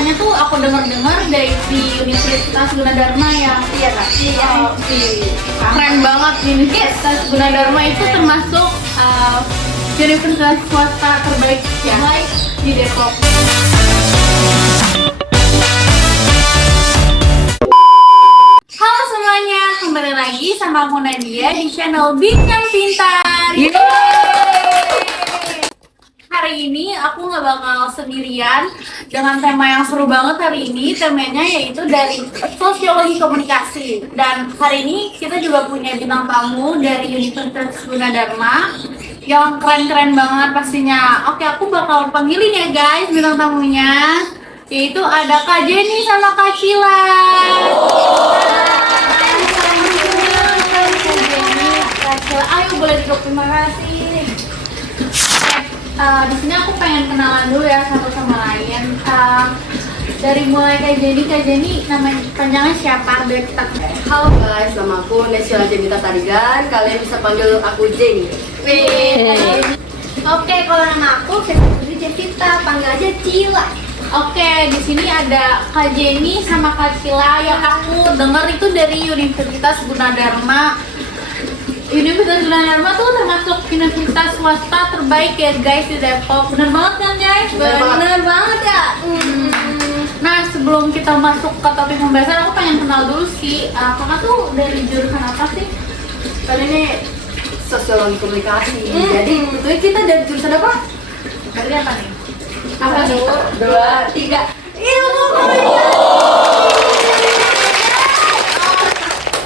katanya tuh aku dengar-dengar dari di Universitas Gunadarma ya. Iya kak. Iya. Keren banget Universitas Gunadarma itu termasuk universitas swasta terbaik ya di Depok. Halo semuanya, kembali lagi sama aku Nadia di channel Bincang Pintar. Hari ini aku nggak bakal sendirian dengan tema yang seru banget hari ini. Temanya yaitu dari sosiologi komunikasi. Dan hari ini kita juga punya bintang tamu dari Universitas Gunadarma yang keren-keren banget pastinya. Oke, aku bakal panggilin ya guys bintang tamunya. Yaitu ada Kak Jenny sama Kak Cila. Kak Cila, ayo boleh duduk, terima kasih. Di sini aku pengen kenalan dulu ya satu sama lain. Dari mulai Kak Jenny, nama panjangnya siapa? Biar kita. Halo guys, nama aku Nesila Jenita Tarigan. Kalian bisa panggil aku Jenny. Oke, kalau nama aku Putri Jevita, panggil aja Cila. Oke, di sini ada Kak Jenny sama Kak Cila yang aku dengar itu dari Universitas Gunadarma. Universitas Gunadarma tuh termasuk universitas swasta terbaik ya guys di Depok. Bener banget kan guys? Bener banget ya. Nah, sebelum kita masuk ke topik pembahasan, aku pengen kenal dulu sih. Kakak tuh dari jurusan apa sih? Kali ini sosiologi komunikasi. Jadi betulnya kita dari jurusan apa? Dari apa nih? Apa nih? 1, 2, 3. Ilmu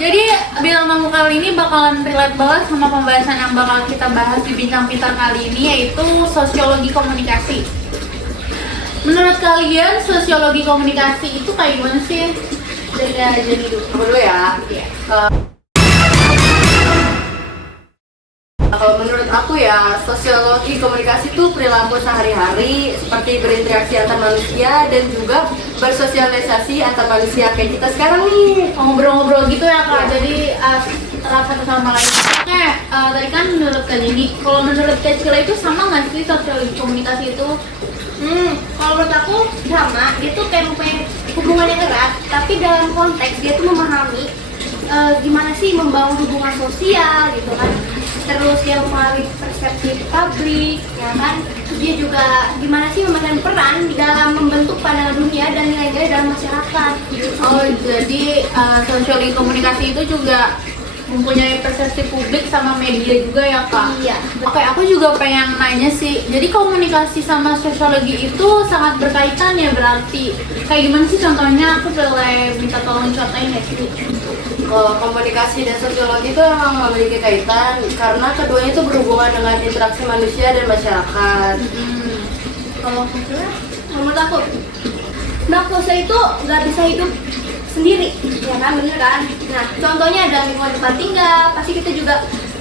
Jadi bintang tamu kali ini bakalan relate banget sama pembahasan yang bakal kita bahas di Bincang Pintar kali ini, yaitu sosiologi komunikasi. Menurut kalian sosiologi komunikasi itu kayak gimana sih? Dari Kak Jenny dulu. Aku dulu ya. Iya. Kalau menurut aku ya, sosiologi komunikasi itu perilaku sehari-hari seperti berinteraksi antar manusia dan juga bersosialisasi antar manusia kayak kita sekarang nih. Ngobrol-ngobrol gitu ya Kak, Iya. jadi terasa satu sama lain. Oke, tadi kan menurut Kak Jenny, kalau menurut Kak Cila itu sama nggak sih sosiologi komunikasi itu? Kalau menurut aku sama, dia tuh kayak mempunyai hubungan yang erat, tapi dalam konteks dia tuh memahami gimana sih membangun hubungan sosial gitu kan. Terus dia mempengaruhi persepsi publik, ya kan. Terus dia juga gimana sih memainkan peran dalam membentuk pandangan dunia dan nilai-nilai dalam masyarakat. Gitu. Oh, jadi sosiologi komunikasi itu juga mempunyai persepsi publik sama media juga ya Kak? Iya. Oke, aku juga pengen nanya sih, jadi komunikasi sama sosiologi itu sangat berkaitan ya berarti? Kayak gimana sih contohnya? Aku boleh minta tolong contohin ya sih? Kalau komunikasi dan sosiologi itu emang memiliki kaitan karena keduanya itu berhubungan dengan interaksi manusia dan masyarakat. Kalau menurut aku, manusia itu nggak bisa hidup sendiri, ya kan, bener kan? Nah, contohnya ada lingkungan tempat tinggal, pasti kita juga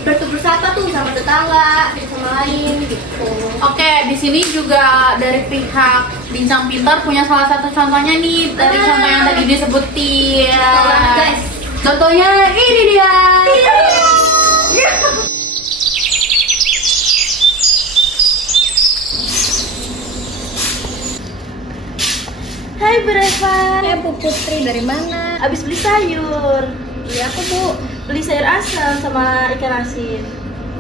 bertutur sapa tuh sama tetangga, sama lain, gitu. Oke, di sini juga dari pihak Bincang Pintar punya salah satu contohnya nih dari contoh yang tadi disebutin. Tolong, guys. Contohnya ini dia. Hai Berevan. Bu Putri, dari mana? Abis beli sayur. Iya aku Bu, beli sayur asam sama ikan asin.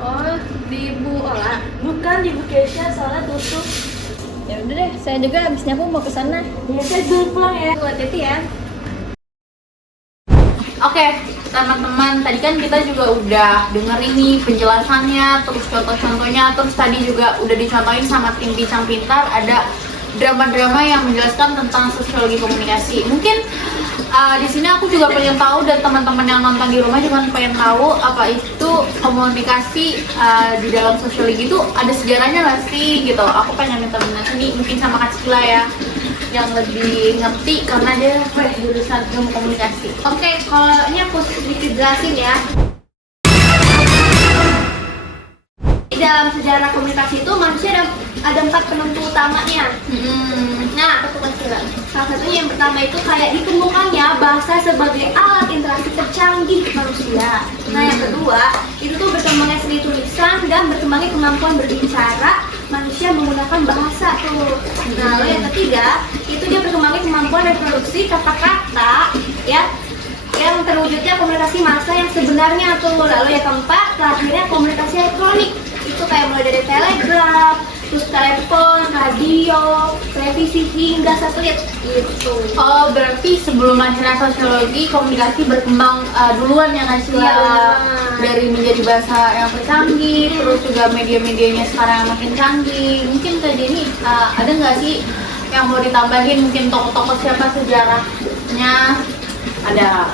Oh, di Bu Ola. Bukan di Bu Kesha, soalnya tutup. Ya udah deh, saya juga abis nyapu mau ke sana. Ya saya dulu pulang ya. Hati-hati ya. Oke, teman-teman, tadi kan kita juga udah denger ini penjelasannya, terus contoh-contohnya, terus tadi juga udah dicontohin sama tim Bincang Pintar ada drama-drama yang menjelaskan tentang sosiologi komunikasi. Mungkin di sini aku juga pengen tahu dan teman-teman yang nonton di rumah juga pengen tahu apa itu komunikasi di dalam sosiologi itu ada sejarahnya nggak sih gitu. Aku pengen minta nih mungkin sama Kak Cila ya yang lebih ngerti karena dia jurusan ilmu komunikasi. Oke, kalau ini aku sedikit jelasin ya. Dalam sejarah komunikasi itu manusia ada 4 penentu utamanya. Nah, apa tuh Kak? Salah satunya yang pertama itu kayak ditemukannya bahasa sebagai alat interaksi tercanggih manusia. Nah, yang kedua itu tuh berkembangnya seni tulisan dan berkembangnya kemampuan berbicara manusia menggunakan bahasa tuh. Nah, lalu yang ketiga itu dia berkembangnya memproduksi kata-kata ya yang terwujudnya komunikasi massa yang sebenarnya tuh. Lalu yang keempat, terakhirnya komunikasi elektronik. Itu kayak mulai dari telegraf, terus telepon, radio, televisi hingga satelit gitu. Oh, berarti sebelum lahirnya sosiologi, komunikasi berkembang duluan ya Kak Sila? Iya, benar. Dari menjadi bahasa yang canggih, terus juga media-medianya sekarang yang makin canggih. Mungkin Kak Jenny ada nggak sih yang mau ditambahin, mungkin tokoh-tokoh siapa sejarahnya? Ada.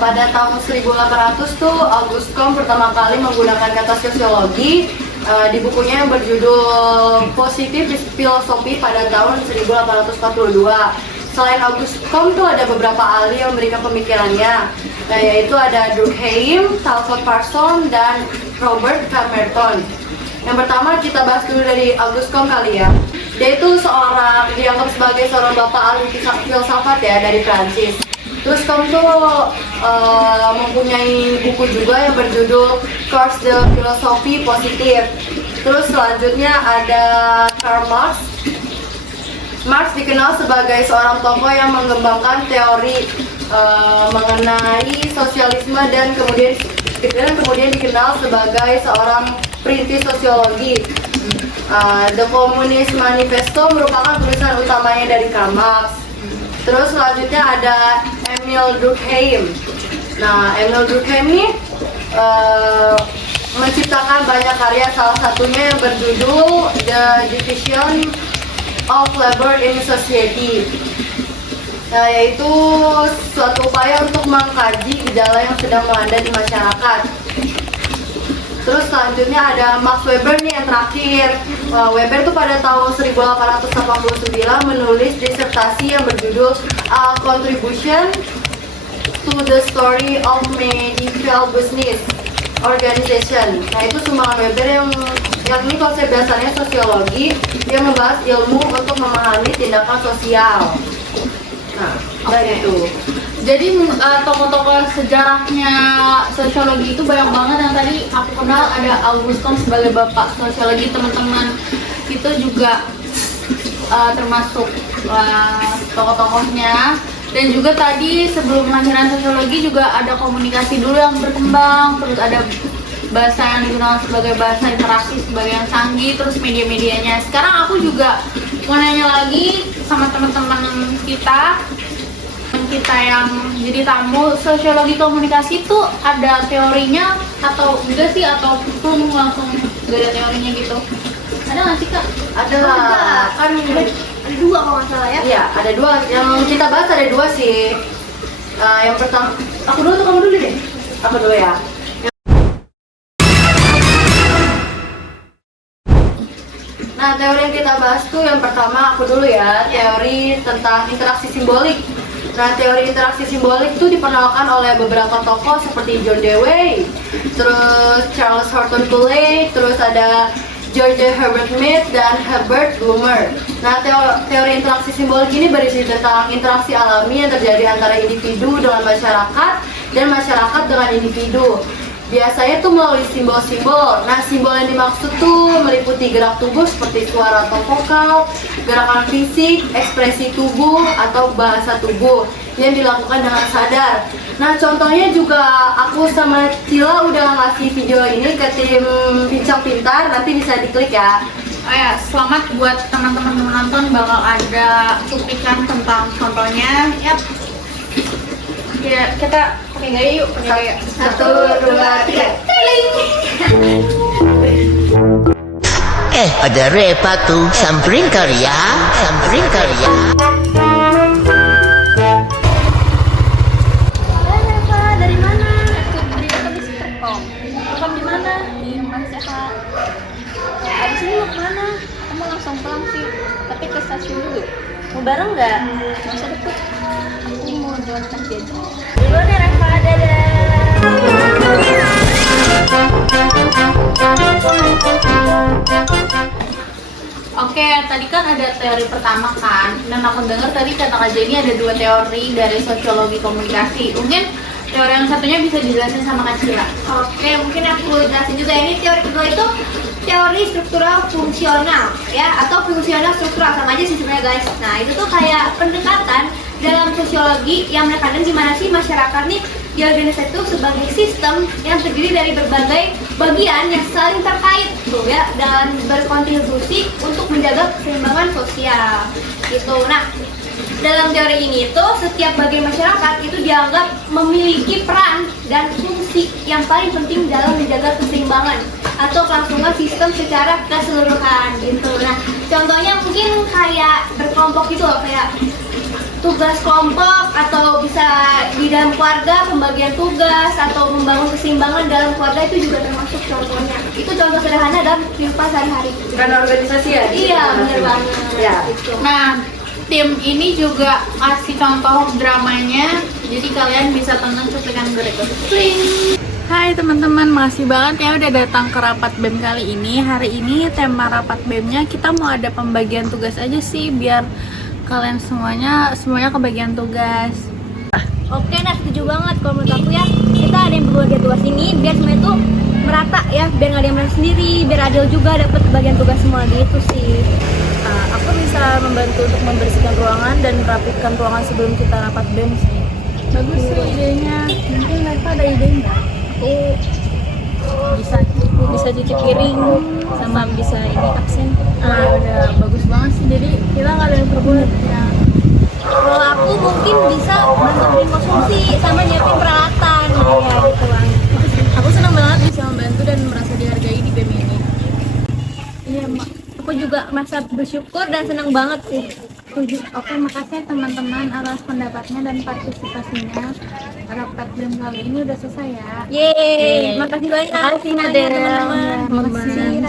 Pada tahun 1800 tuh Auguste Comte pertama kali menggunakan kata sosiologi di bukunya yang berjudul Positive Philosophy pada tahun 1842. Selain Auguste Comte tuh ada beberapa ahli yang memberikan pemikirannya, yaitu ada Durkheim, Talcott Parsons, dan Robert Camerton. Yang pertama kita bahas dulu dari Auguste Comte kali ya. Dia itu dianggap sebagai seorang bapak ahli filsafat ya dari Prancis. Terus Comte tuh mempunyai buku juga yang berjudul Cours de Philosophie Positive. Terus selanjutnya ada Karl Marx. Marx dikenal sebagai seorang tokoh yang mengembangkan teori mengenai sosialisme dan kemudian dikenal sebagai seorang perintis sosiologi. The Communist Manifesto merupakan tulisan utamanya dari Karl Marx. Terus selanjutnya ada Emil Durkheim. Nah, Emil Durkheim ini menciptakan banyak karya, salah satunya yang berjudul The Division of Labor in Society. Yaitu suatu upaya untuk mengkaji gejala yang sedang melanda di masyarakat. Terus selanjutnya ada Max Weber nih yang terakhir. Weber tuh pada tahun 1889 menulis disertasi yang berjudul A Contribution to the Story of Medieval Business Organization. Nah itu sumbangan Weber yang ini konsep dasarnya sosiologi yang membahas ilmu untuk memahami tindakan sosial. Nah, itu. Jadi tokoh-tokoh sejarahnya sosiologi itu banyak banget. Yang tadi aku kenal ada Auguste Comte sebagai bapak sosiologi, teman-teman itu juga termasuk tokoh-tokohnya. Dan juga tadi sebelum lahiran sosiologi juga ada komunikasi dulu yang berkembang, terus ada bahasa yang dikenal sebagai bahasa interaksi sebagai yang canggih, terus media-medianya. Sekarang aku juga mau nanya lagi sama teman-teman kita yang jadi tamu, sosiologi komunikasi itu ada teorinya atau enggak sih, atau langsung gak ada teorinya gitu? Ada nggak sih Kak? Ada kan Ada dua kalau nggak salah ya. Iya, ada dua. Yang kita bahas ada dua sih. Yang pertama, aku dulu atau kamu dulu deh? Aku dulu ya. Nah, teori yang kita bahas tuh yang pertama aku dulu ya, teori tentang interaksi simbolik. Nah, teori interaksi simbolik itu diperkenalkan oleh beberapa tokoh seperti John Dewey, terus Charles Horton Cooley, terus ada George Herbert Mead dan Herbert Blumer. Nah, teori interaksi simbolik ini berisi tentang interaksi alami yang terjadi antara individu dengan masyarakat dan masyarakat dengan individu. Biasanya tuh melalui simbol-simbol. Nah, simbol yang dimaksud tuh meliputi gerak tubuh seperti suara atau vokal, gerakan fisik, ekspresi tubuh atau bahasa tubuh yang dilakukan dengan sadar. Nah, contohnya juga aku sama Cila udah ngasih video ini ke tim Bincang Pintar, nanti bisa diklik ya. Oh ya, selamat buat teman-teman menonton, bakal ada cuplikan tentang contohnya. Yap. Ya, kita pakai gaya yuk, pakai gaya. 1, 2, 3. Ada Repa tuh, samperin kali ya, samperin kali ya. Reva, dari mana? Dari habis Telkom. Telkom di mana? Di rumah sehat. Abis ini mau kemana? Kamu langsung pulang sih, tapi ke stasiun dulu. Mau bareng nggak? Nggak usah deket. Aku mau jalan kaki aja. Duluan ya Reva, dadah. Oke, tadi kan ada teori pertama kan, dan aku dengar tadi kata Kak Jenny ada dua teori dari sosiologi komunikasi. Mungkin teori yang satunya bisa dijelasin sama Kak Cila. Oke, mungkin aku jelasin juga. Ini teori kedua itu teori struktural fungsional ya, atau fungsional struktural, sama aja sih sebenarnya guys. Nah itu tuh kayak pendekatan dalam sosiologi yang menekankan gimana sih masyarakat nih diorganisasi itu sebagai sistem yang terdiri dari berbagai bagian yang saling terkait tuh ya, dan berkontribusi untuk menjaga keseimbangan sosial gitu. Nah dalam teori ini itu setiap bagian masyarakat itu dianggap memiliki peran dan fungsi yang paling penting dalam menjaga keseimbangan atau kelangsungan sistem secara keseluruhan gitu. Nah contohnya mungkin kayak berkelompok gitu loh, kayak tugas kelompok, atau bisa di dalam keluarga pembagian tugas, atau membangun keseimbangan dalam keluarga itu juga termasuk contohnya. Itu contoh sederhana dalam kehidupan sehari-hari. Karena organisasi ya? Iya bener banget. Ya. Gitu. Nah, tim ini juga kasih contoh dramanya, jadi kalian bisa tonton cuplikan berikut. Hai teman-teman, makasih banget ya udah datang ke rapat BEM kali ini. Hari ini tema rapat BEM-nya kita mau ada pembagian tugas aja sih, biar kalian semuanya kebagian tugas. Oke, nah setuju banget kalau menurut aku ya. Kita ada yang berbagi tugas ini biar semuanya itu merata ya, biar nggak ada yang merasa sendiri, biar adil juga dapat bagian tugas semua gitu sih. Aku bisa membantu untuk membersihkan ruangan dan merapikan ruangan sebelum kita rapat BEM sih. Bagus sih idenya. Mungkin Leva ada ide nggak? Aku bisa cuci piring sama bisa ini absen. Udah bagus banget sih. Jadi kita nggak ada yang perbuat ya. Kalau aku mungkin bisa bantu beli konsumsi sama nyiapin peralatan ya gitu bang. Aku senang banget bisa membantu dan merasa dihargai di BEM ini. Iya mak. Aku juga merasa bersyukur dan senang banget sih. Oke, makasih teman-teman atas pendapatnya dan partisipasinya. Rapat BEM kali ini udah selesai ya. Yeay, makasih banyak semuanya teman-teman.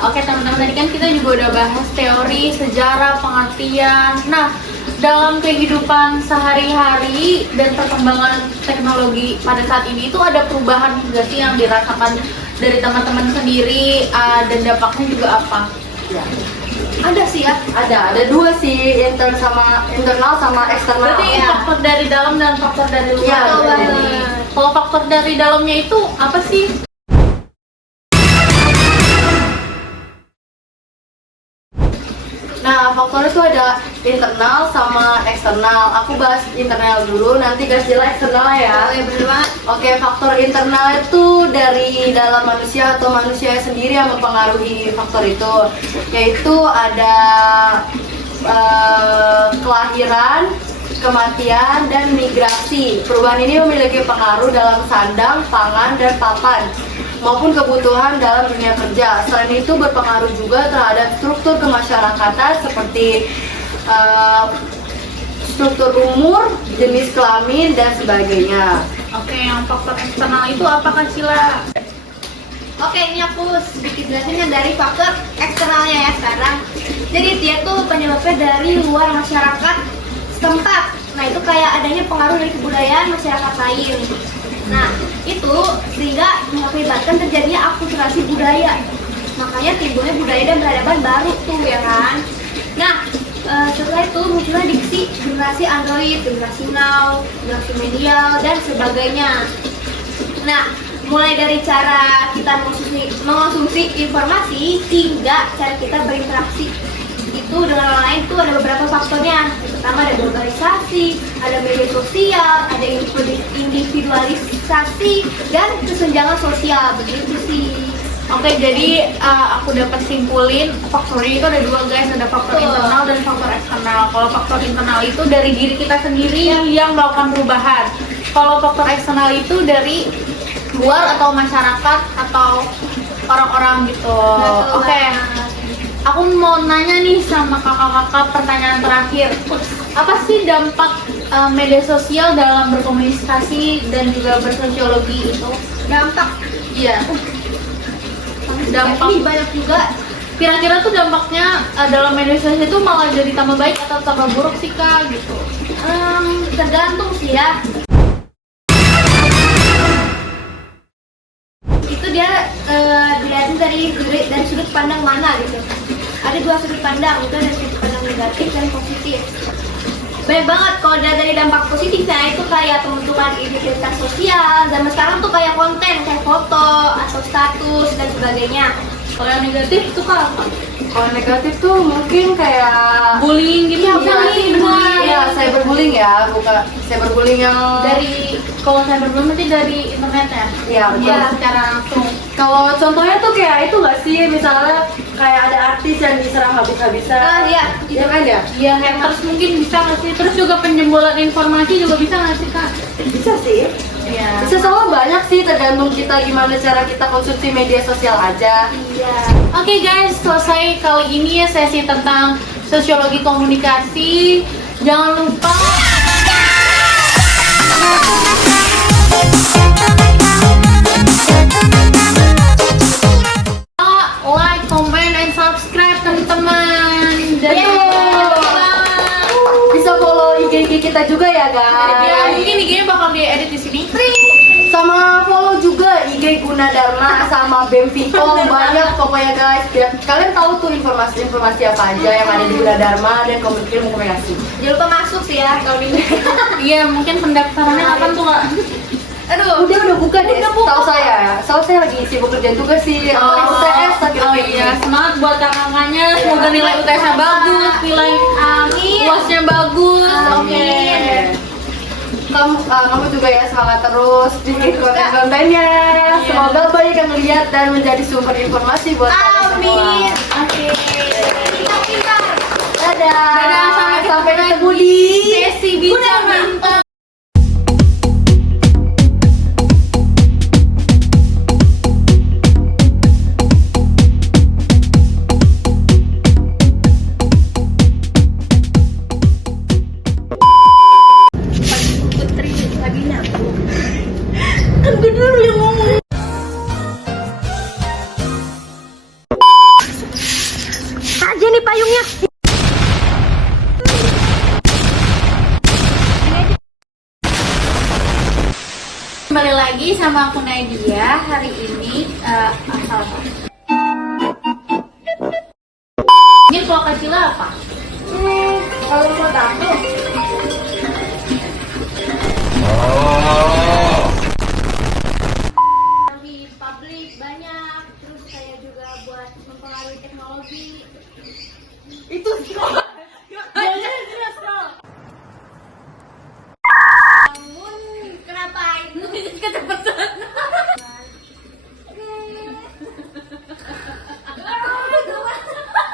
Oke teman-teman, tadi kan kita juga udah bahas teori, sejarah, pengertian. Nah, dalam kehidupan sehari-hari dan perkembangan teknologi pada saat ini itu ada perubahan juga sih yang dirasakan dari teman-teman sendiri, dan dampaknya juga apa? Ya. Ada sih ya. Ada dua sih, internal sama eksternal. Berarti faktor dari dalam dan faktor dari luar. Iya, betul betul. banget. Kalau faktor dari dalamnya itu apa sih? Nah, faktor itu ada internal sama eksternal. Aku bahas internal dulu, nanti kasih eksternal ya. Oh ya bener banget. Oke, faktor internal itu dari dalam manusia atau manusia sendiri yang mempengaruhi faktor itu, yaitu ada kelahiran, kematian, dan migrasi. Perubahan ini memiliki pengaruh dalam sandang, pangan, dan papan maupun kebutuhan dalam dunia kerja. Selain itu berpengaruh juga terhadap struktur kemasyarakatan seperti struktur umur, jenis kelamin, dan sebagainya. Oke, yang faktor eksternal itu apa Kak Cila? Oke, ini aku sedikit jelasinnya dari faktor eksternalnya ya sekarang. Jadi dia tuh penyebabnya dari luar masyarakat setempat. Nah itu kayak adanya pengaruh dari kebudayaan masyarakat lain. Nah itu sehingga mengakibatkan terjadinya akulturasi budaya. Makanya timbulnya budaya dan peradaban baru tuh ya kan. Nah setelah itu munculnya diksi generasi Android, generasi Now, generasi medial, dan sebagainya. Nah mulai dari cara kita mengonsumsi informasi hingga cara kita berinteraksi itu dengan orang lain itu ada beberapa faktornya. Pertama ada globalisasi, ada media sosial, ada individualisasi, dan kesenjangan sosial. Begitu sih. Oke, jadi aku dapat simpulin faktornya itu ada dua guys, ada faktor Betul. internal dan faktor eksternal. Kalau faktor internal itu dari diri kita sendiri yang melakukan perubahan. Kalau faktor eksternal itu dari luar atau masyarakat atau orang-orang gitu. Betul Oke. banget. Aku mau nanya nih sama kakak-kakak, pertanyaan terakhir. Apa sih dampak media sosial dalam berkomunikasi dan juga bersosiologi itu? Dampak. Iya. Dampak. Ini banyak juga. Kira-kira tuh dampaknya dalam media sosial itu malah jadi tambah baik atau tambah buruk sih Kak gitu? Tergantung sih ya. Itu dia dilihatin dari sudut pandang mana gitu. Ada dua sudut pandang, itu ada sudut pandang negatif dan positif. banyak banget. Kalau dari dampak positifnya itu kayak pembentukan identitas sosial. Zaman sekarang tuh kayak konten, kayak foto atau status dan sebagainya. Kalau yang negatif itu apa? Kalau negatif tuh mungkin kayak Bullying gitu Iya, bisa nggak sih? iya, cyberbullying ya, bukan cyberbullying yang Kalau cyberbullying berarti dari internet ya? Iya, betul. Iya, secara langsung. Kalau contohnya tuh kayak itu nggak sih, misalnya kayak ada artis yang diserang habis-habisan. Ah, iya. Iya kan ya? Iya, hackers mungkin bisa nggak sih? Terus juga penjebolan informasi juga bisa nggak sih, Kak? Bisa sih. Iya. Bisa soalnya banyak sih, tergantung kita gimana cara kita konsumsi media sosial aja. Iya. Oke guys, selesai kali ini sesi tentang sosiologi komunikasi. Jangan lupa like, comment, and subscribe teman-teman. Dan Bisa follow IG kita juga ya guys. ya, mungkin IG-nya bakal diedit di sini. Sama follow juga IG Gunadarma sama BEM Vito, banyak pokoknya guys. Biar kalian tahu tuh informasi-informasi apa aja yang ada di Gunadarma dan ilmu komunikasi. Jangan lupa masuk sih ya kalau ini. Iya, mungkin pendaftarannya kapan tuh, Kak? Aduh. Udah buka deh. Tahu saya. Soalnya saya lagi sibuk kerjaan juga sih. UTS lagi Oh iya, semangat buat kakak-kakaknya. Semoga nilai UTS-nya bagus, nilai Amin. UAS-nya bagus. Oke. Kamu juga ya semangat terus bikin konten-kontennya. Semoga banyak yang lihat dan menjadi sumber informasi buat kalian semua. Amin. Oke. Pintar-pintar. Dadah. Dadah, sampai ketemu di sesi bincang bintang. Aja nih payungnya. Kembali lagi sama aku Nadia. Hari ini asal ini kalau kecil apa? Kalau menurut aku di publik banyak, terus saya juga buat mempengaruhi teknologi. itu Namun kenapa itu kecepatan?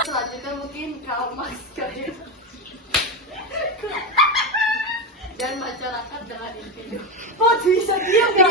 selanjutnya mungkin kalau masker dan masyarakat dengan individu. Oh bisa diam ya?